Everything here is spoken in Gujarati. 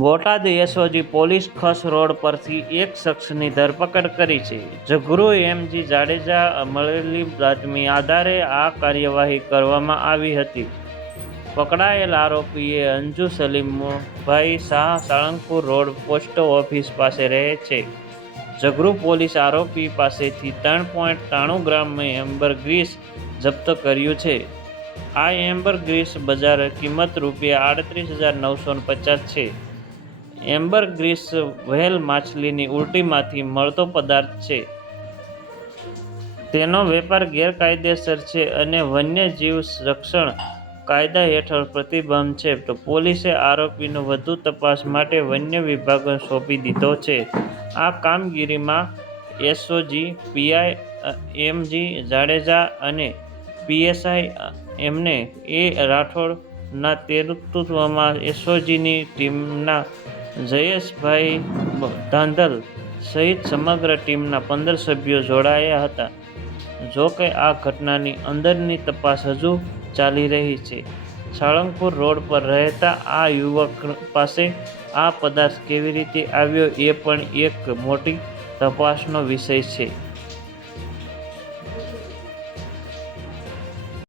Botad SOG police Khas road પરથી એક શખ્સની ધરપકડ કરી છે. ઝઘરુ એમજી જાડેજા મળેલી બાતમી આધારે આ કાર્યવાહી કરવામાં આવી હતી. પકડાયેલ આરોપીએ Anju Salimbhai Shah Salangpur road post office પાસે રહે છે. ઝઘરુ પોલીસ આરોપી પાસેથી ત્રણ પોઈન્ટ ત્રાણું ગ્રામ એમ્બર ગ્રીસ જપ્ત કર્યું છે. આ એમ્બર ગ્રીસ બજાર કિંમત રૂપિયા આડત્રીસ હજાર નવસો પચાસ છે. એમ્બર ગ્રીસ વ્હેલ માછલીની ઉલટીમાંથી મળતો પદાર્થ છે. તેનો વેપાર ગેરકાયદેસર છે અને વન્યજીવ રક્ષણ કાયદા હેઠળ પ્રતિબંધ છે. તો પોલીસે આરોપીનો વધુ તપાસ માટે વન્ય વિભાગને સોંપી દીધો છે. આ કામગીરીમાં એસઓજી, પીઆઈ, એમજી જાડેજા અને પીએસઆઈ એમને એ રાઠોડના નેતૃત્વમાં એસઓજીની ટીમના જયેશભાઈ ધાંધલ સહિત સમગ્ર ટીમના પંદર સભ્યો જોડાયા હતા. જો કે આ ઘટનાની અંદરની તપાસ હજુ ચાલી રહી છે. સાળંગપુર રોડ પર રહેતા આ યુવક પાસે આ પદાર્થ કેવી રીતે આવ્યો એ પણ એક મોટી તપાસનો વિષય છે.